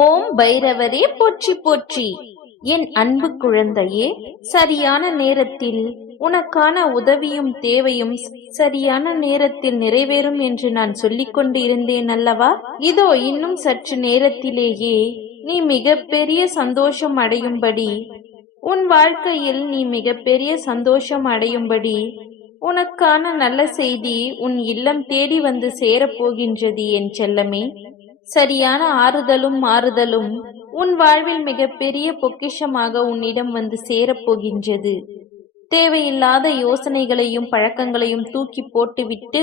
ஓம் பைரவரே போற்றி போற்றி. என் அன்பு குழந்தையே, சரியான நேரத்தில் உனக்கான உதவியும் தேவையும் சரியான நேரத்தில் நிறைவேறும் என்று நான் சொல்லிக் கொண்டு இருந்தேன் அல்லவா? இதோ இன்னும் சற்று நேரத்திலேயே நீ மிகப்பெரிய சந்தோஷம் அடையும்படி, உன் வாழ்க்கையில் நீ மிகப்பெரிய சந்தோஷம் அடையும்படி உனக்கான நல்ல செய்தி உன் இல்லம் தேடி வந்து சேரப்போகின்றது என் செல்லமே. சரியான ஆறுதலும் மாறுதலும் உன் வாழ்வில் மிகப்பெரிய பொக்கிஷமாக உன்னிடம் வந்து சேரப்போகின்றது. தேவையில்லாத யோசனைகளையும் பழக்கங்களையும் தூக்கி போட்டுவிட்டு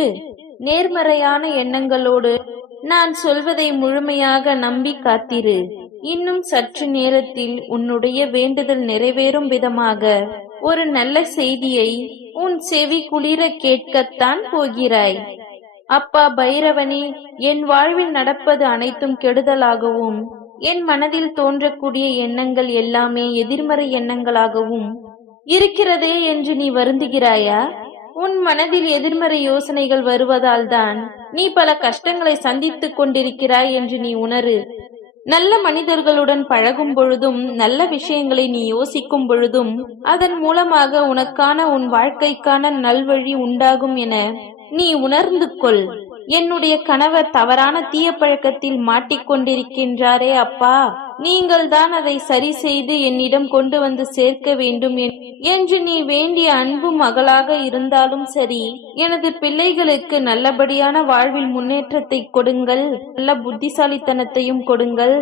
நேர்மறையான எண்ணங்களோடு நான் சொல்வதை முழுமையாக நம்பி காத்திரு. இன்னும் சற்று நேரத்தில் உன்னுடைய வேண்டுதல் நிறைவேறும் விதமாக ஒரு நல்ல செய்தியை உன் செவி குளிர கேட்கத்தான் போகிறாய். அப்பா பைரவனே, என் வாழ்வில் நடப்பது அனைத்தும் கெடுதலாகவும், என் மனதில் தோன்றக்கூடிய எண்ணங்கள் எல்லாமே எதிர்மறை எண்ணங்களாகவும் இருக்கிறதே என்று நீ வருந்துகிறாயா? உன் மனதில் எதிர்மறை யோசனைகள் வருவதால் தான் நீ பல கஷ்டங்களை சந்தித்துக் கொண்டிருக்கிறாய் என்று நீ உணரு. நல்ல மனிதர்களுடன் பழகும் பொழுதும், நல்ல விஷயங்களை நீ யோசிக்கும் பொழுதும், அதன் மூலமாக உனக்கான உன் வாழ்க்கைக்கான நல்வழி உண்டாகும் என நீ உணர்ந்து கொள். என்னுடைய கணவர் தவறான தீய பழக்கத்தில் மாட்டிக்கொண்டிருக்கின்றாரே அப்பா, நீங்கள் தான் அதை சரி செய்து என்னிடம் கொண்டு வந்து சேர்க்க வேண்டும் என்று நீ வேண்டிய அன்பு மகளாக இருந்தாலும் சரி, எனது பிள்ளைகளுக்கு நல்லபடியான வாழ்வில் முன்னேற்றத்தை கொடுங்கள், நல்ல புத்திசாலித்தனத்தையும் கொடுங்கள்,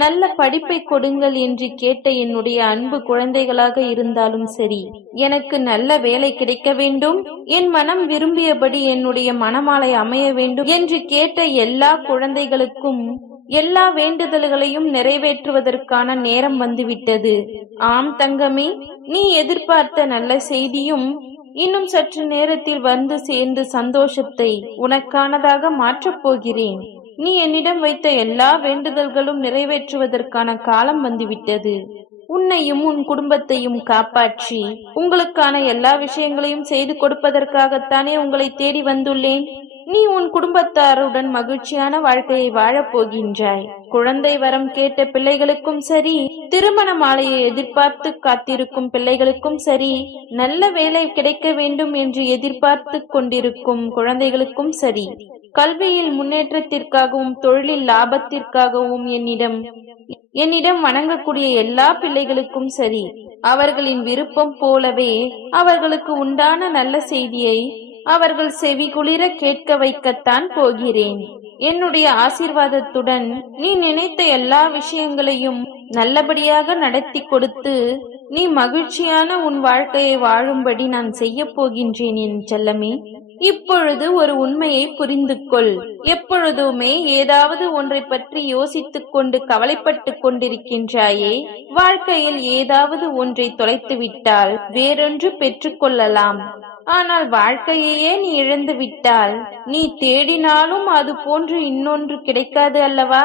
நல்ல படிப்பை கொடுங்கள் என்று கேட்ட என்னுடைய அன்பு குழந்தைகளாக இருந்தாலும் சரி, எனக்கு நல்ல வேலை கிடைக்க வேண்டும், என் மனம் விரும்பியபடி என்னுடைய மனமாலை அமைய வேண்டும் என்று கேட்ட எல்லா குழந்தைகளுக்கும் எல்லா வேண்டுதல்களையும் நிறைவேற்றுவதற்கான நேரம் வந்துவிட்டது. ஆம் தங்கமே, நீ எதிர்பார்த்த நல்ல செய்தியும் இன்னும் சற்று நேரத்தில் வந்து சேர்ந்து சந்தோஷத்தை உனக்கானதாக மாற்றப் போகிறேன். நீ என்னிடம் வைத்த எல்லா வேண்டுதல்களும் நிறைவேற்றுவதற்கான காலம் வந்துவிட்டது. உன்னையும் உன் குடும்பத்தையும் காப்பாற்றி உங்களுக்கான எல்லா விஷயங்களையும் செய்து கொடுப்பதற்காகத்தானே உங்களை தேடி வந்துள்ளேன். நீ உன் குடும்பத்தாருடன் மகிழ்ச்சியான வாழ்க்கையை வாழப் போகின்றாய். குழந்தை வரம் கேட்ட பிள்ளைகளுக்கும் சரி, திருமண மாலையை எதிர்பார்த்து காத்திருக்கும் பிள்ளைகளுக்கும் சரி, நல்ல வேலை கிடைக்க வேண்டும் என்று எதிர்பார்த்து கொண்டிருக்கும் குழந்தைகளுக்கும் சரி, கல்வியில் முன்னேற்றத்திற்காகவும் தொழிலில் லாபத்திற்காகவும் என்னிடம் வணங்கக்கூடிய எல்லா பிள்ளைகளுக்கும் சரி, அவர்களின் விருப்பம் போலவே அவர்களுக்கு உண்டான நல்ல செய்தியை அவர்கள் செவி குளிர கேட்க வைக்கத்தான் போகிறேன். என்னுடைய ஆசீர்வாதத்துடன் நீ நினைத்த எல்லா விஷயங்களையும் நல்லபடியாக நடத்தி கொடுத்து நீ மகிழ்ச்சியான உன் வாழ்க்கையை வாழும்படி நான் செய்ய போகின்றேன் என் செல்லமே. இப்பொழுது ஒரு உண்மையை புரிந்து கொள். எப்பொழுதுமே ஏதாவது ஒன்றை பற்றி யோசித்துக் கொண்டு கவலைப்பட்டு கொண்டிருக்கின்றாயே, வாழ்க்கையில் ஏதாவது ஒன்றை தொலைத்து விட்டால் வேறொன்று பெற்றுக்கொள்ளலாம். ஆனால் வாழ்க்கையையே நீ இழந்து விட்டால் நீ தேடினாலும் அது போன்று இன்னொன்று கிடைக்காது அல்லவா?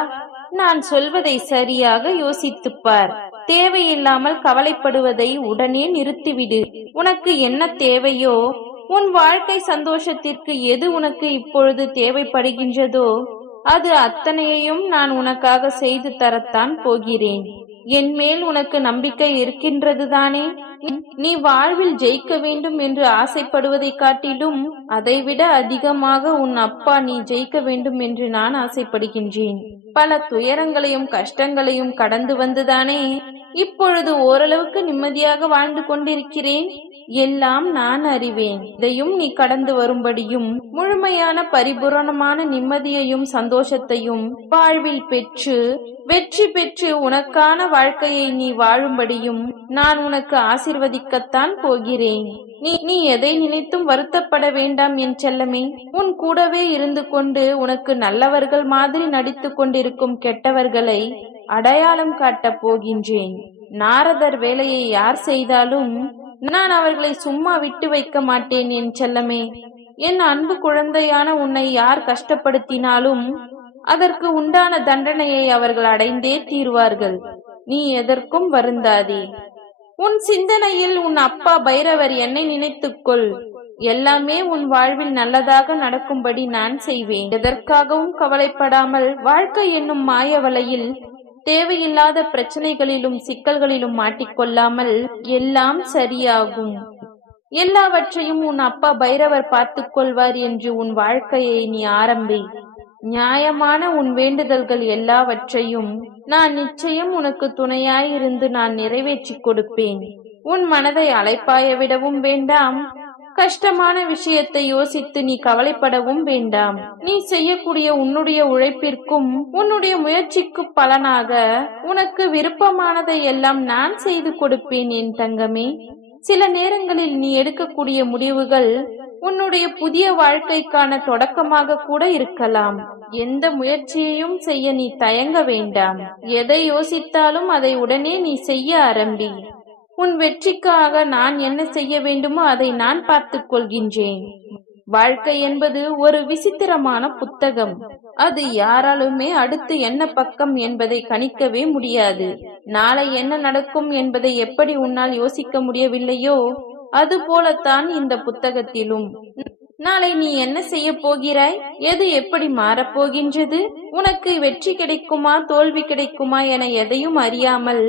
நான் சொல்வதை சரியாக யோசித்துப்பார். தேவையில்லாமல் கவலைப்படுவதை உடனே நிறுத்திவிடு. உனக்கு என்ன தேவையோ, உன் வாழ்க்கை சந்தோஷத்திற்கு எது உனக்கு இப்பொழுது தேவைப்படுகின்றதோ அது அத்தனையையும் நான் உனக்காக செய்து தரத்தான் போகிறேன். என் மேல் உனக்கு நம்பிக்கை இருக்கின்றது தானே? நீ வாழ்வில் ஜெயிக்க வேண்டும் என்று ஆசைப்படுவதை காட்டிலும் அதைவிட அதிகமாக உன் அப்பா நீ ஜெயிக்க வேண்டும் என்று நான் ஆசைப்படுகின்றேன். பல துயரங்களையும் கஷ்டங்களையும் கடந்து வந்துதானே இப்பொழுது ஓரளவுக்கு நிம்மதியாக வாழ்ந்து கொண்டிருக்கிறேன். எல்லாம் நான் அறிவேன். இதையும் நீ கடந்து வரும்படியும் முழுமையான பரிபூரணமான நிம்மதியையும் சந்தோஷத்தையும் வாழ்வில் பெற்று வெற்றி பெற்று உனக்கான வாழ்க்கையை நீ வாழும்படியும் நான் உனக்கு ஆசீர்வதிக்கத்தான் போகிறேன். நீ எதை நினைத்தும் வருத்தப்பட வேண்டாம் என் செல்லமே. உன் கூடவே இருந்து கொண்டு உனக்கு நல்லவர்கள் மாதிரி நடித்து கொண்டிருக்கும் கெட்டவர்களை அடையாளம் காட்டப் போகின்றேன். நாரதர் வேலையை யார் செய்தாலும் நான் அவர்களை சும்மா விட்டு வைக்க மாட்டேன் என் செல்லமே. என் அன்பு குழந்தையான உன்னை யார் கஷ்டப்படுத்தினாலும் அதற்கு உண்டான தண்டனையை அவர்கள் அடைந்தே தீர்வார்கள். நீ எதற்கும் வருந்தாதே. உன் சிந்தனையில் உன் அப்பா பைரவர் என்னை நினைத்துக்கொள். எல்லாமே உன் வாழ்வில் நல்லதாக நடக்கும்படி நான் செய்வேன். எதற்காகவும் கவலைப்படாமல் வாழ்க்கை என்னும் மாய வலையில் தேவையில்லாத பிரச்சனைகளிலும் சிக்கல்களிலும் மாட்டிக்கொள்ளாமல் எல்லாம் சரியாகும். எல்லாவற்றையும் உன் அப்பா பைரவர் பார்த்துக் கொள்வார் என்று உன் வாழ்க்கையை நீ ஆரம்பி. நியாயமான உன் வேண்டுதல்கள் எல்லாவற்றையும் நான் நிச்சயம் உனக்கு துணையாயிருந்து நான் நிறைவேற்றிக் கொடுப்பேன். உன் மனதை அலைப்பாய விடவும் வேண்டாம். கஷ்டமான விஷயத்தை யோசித்து நீ கவலைப்படவும் வேண்டாம். நீ செய்யக்கூடிய உன்னுடைய உழைப்பிற்கும் உன்னுடைய முயற்சிக்கு பலனாக உனக்கு விருப்பமானதை எல்லாம் நான் செய்து கொடுப்பேன் என் தங்கமே. சில நேரங்களில் நீ எடுக்கக்கூடிய முடிவுகள் உன்னுடைய புதிய வாழ்க்கைக்கான தொடக்கமாக கூட இருக்கலாம். எந்த முயற்சியையும் செய்ய நீ தயங்க வேண்டாம். எதை யோசித்தாலும் அதை உடனே நீ செய்ய ஆரம்பி. உன் வெற்றிக்காக நான் என்ன செய்ய வேண்டுமோ அதை நான் பார்த்துக் கொள்கின்றேன். வாழ்க்கை என்பது ஒரு விசித்திரமான புத்தகம். அது யாராலுமே அடுத்து என்ன பக்கம் என்பதை கணிக்கவே முடியாது. நாளை என்ன நடக்கும் என்பதை எப்படி உன்னால் யோசிக்க முடியவில்லையோ அது போலத்தான் இந்த புத்தகத்திலும். நாளை நீ என்ன செய்ய போகிறாய், எது எப்படி மாறப்போகின்றது, உனக்கு வெற்றி கிடைக்குமா தோல்வி கிடைக்குமா என எதையும் அறியாமல்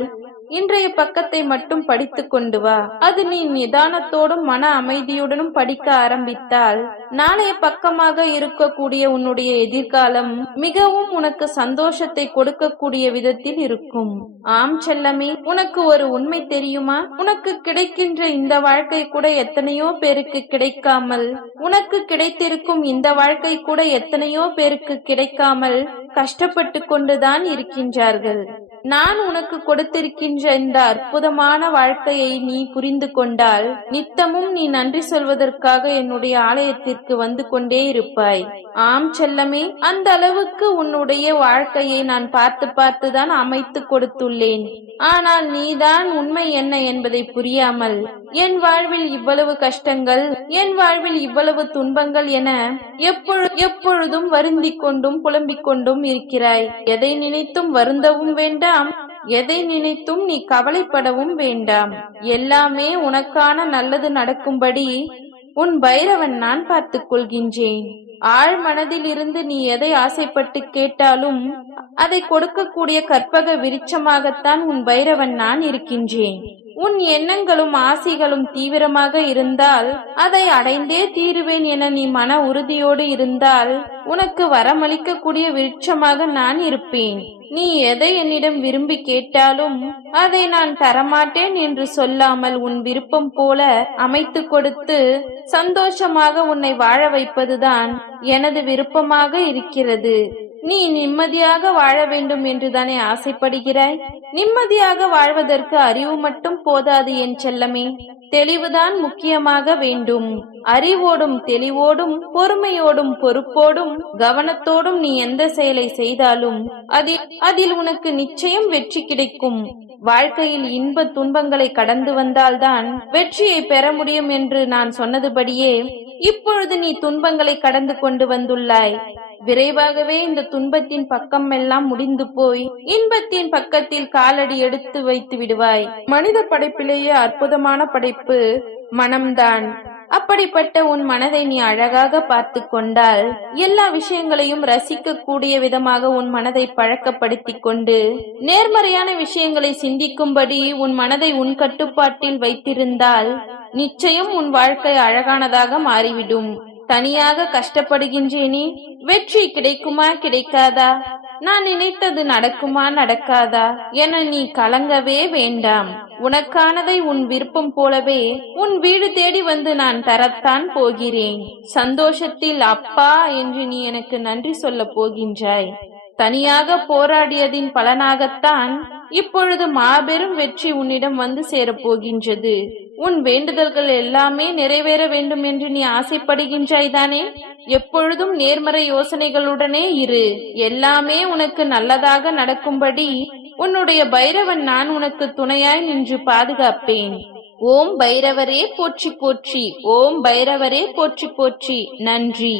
இன்றைய பக்கத்தை மட்டும் படித்து கொண்டு வா. அது நீ நிதானத்தோடும் மன அமைதியுடனும் படிக்க ஆரம்பித்தால் நாளைய பக்கமாக இருக்கக்கூடிய உன்னுடைய எதிர்காலம் மிகவும் உனக்கு சந்தோஷத்தை கொடுக்கக்கூடிய விதத்தில் இருக்கும். ஆம் செல்லமே, உனக்கு ஒரு உண்மை தெரியுமா? உனக்கு கிடைக்கின்ற இந்த வாழ்க்கை கூட எத்தனையோ பேருக்கு கிடைக்காமல், உனக்கு கிடைத்திருக்கும் இந்த வாழ்க்கை கூட எத்தனையோ பேருக்கு கிடைக்காமல் கஷ்டப்பட்டு கொண்டுதான் இருக்கின்றார்கள். நான் உனக்கு கொடுத்திருக்கின்ற இந்த அற்புதமான வாழ்க்கையை நீ புரிந்து கொண்டால் நித்தமும் நீ நன்றி சொல்வதற்காக என்னுடைய ஆலயத்திற்கு வந்து கொண்டே இருப்பாய். ஆம் செல்லமே, அந்த அளவுக்கு உன்னுடைய வாழ்க்கையை நான் பார்த்துதான் அமைத்து கொடுத்துள்ளேன். ஆனால் நீதான் உண்மை என்ன என்பதை புரியாமல் என் வாழ்வில் இவ்வளவு கஷ்டங்கள், என் வாழ்வில் இவ்வளவு துன்பங்கள் என எப்பொழுதும் வருந்திக் கொண்டும் புலம்பிக் கொண்டும் இருக்கிறாய். எதை நினைத்தும் வருந்தவும் வேண்டாம், எதை நினைத்தும் நீ கவலைப்படவும் வேண்டாம். எல்லாமே உனக்கான நல்லது நடக்கும்படி உன் பைரவன் நான் பார்த்துக் கொள்கின்றேன். ஆழ் மனதில் இருந்து நீ எதை ஆசைப்பட்டு கேட்டாலும் அதை கொடுக்கக்கூடிய கற்பக விருட்சமாகத்தான் உன் பைரவன் நான் இருக்கின்றேன். உன் எண்ணங்களும் ஆசைகளும் தீவிரமாக இருந்தால் அதை அடைந்தே தீருவேன் என நீ மன உறுதியோடு இருந்தால் உனக்கு வரமளிக்கக்கூடிய விருட்சமாக நான் இருப்பேன். நீ எதை என்னிடம் விரும்பி கேட்டாலும் அதை நான் தரமாட்டேன் என்று சொல்லாமல் உன் விருப்பம் போல அமைத்து கொடுத்து சந்தோஷமாக உன்னை வாழ வைப்பதுதான் எனது விருப்பமாக இருக்கிறது. நீ நிம்மதியாக வாழ வேண்டும் என்றுதானே ஆசைப்படுகிறாய்? நிம்மதியாக வாழ்வதற்கு அறிவு மட்டும் போதாது என் செல்லமே. தெளிவுதான் முக்கியமாக வேண்டும். அறிவோடும் தெளிவோடும் பொறுமையோடும் பொறுப்போடும் கவனத்தோடும் நீ எந்த செயலை செய்தாலும் அதில் உனக்கு நிச்சயம் வெற்றி கிடைக்கும். வாழ்க்கையில் இன்ப துன்பங்களை கடந்து வந்தால்தான் வெற்றியை பெற முடியும் என்று நான் சொன்னதுபடியே இப்பொழுது நீ துன்பங்களை கடந்து கொண்டு வந்துள்ளாய். விரைவாகவே இந்த துன்பத்தின் பக்கம் எல்லாம் முடிந்து போய் இன்பத்தின் பக்கத்தில் காலடி எடுத்து வைத்து விடுவாய். மனித படைப்பிலேயே அற்புதமான படைப்பு மனம்தான். அப்படிப்பட்ட உன் மனதை நீ அழகாக பார்த்து கொண்டால் எல்லா விஷயங்களையும் ரசிக்க கூடிய விதமாக உன் மனதை பழக்கப்படுத்தி கொண்டு நேர்மறையான விஷயங்களை சிந்திக்கும்படி உன் மனதை உன் கட்டுப்பாட்டில் வைத்திருந்தால் நிச்சயம் உன் வாழ்க்கை அழகானதாக மாறிவிடும். தனியாக கஷ்டப்படுகின்றேனே, வெற்றி கிடைக்குமா கிடைக்காதா, நான் நினைத்தது நடக்குமா நடக்காதா என நீ கலங்கவே வேண்டாம். உனக்கானதை உன் விருப்பம் போலவே உன் வீடு தேடி வந்து நான் தரத்தான் போகிறேன். சந்தோஷத்தில் அப்பா என்று நீ எனக்கு நன்றி சொல்ல போகின்றாய். தனியாக போராடியதின் பலனாகத்தான் இப்பொழுது மாபெரும் வெற்றி உன்னிடம் வந்து சேரப்போகின்றது. உன் வேண்டுதல்கள் எல்லாமே நிறைவேற வேண்டும் என்று நீ ஆசைப்படுகின்றாய் தானே? எப்பொழுதும் நேர்மறை யோசனைகளுடனே இரு. எல்லாமே உனக்கு நல்லதாக நடக்கும்படி உன்னுடைய பைரவன் நான் உனக்கு துணையாய் நின்று பாதுகாப்பேன். ஓம் பைரவரே போற்றி போற்றி, ஓம் பைரவரே போற்றி போற்றி. நன்றி.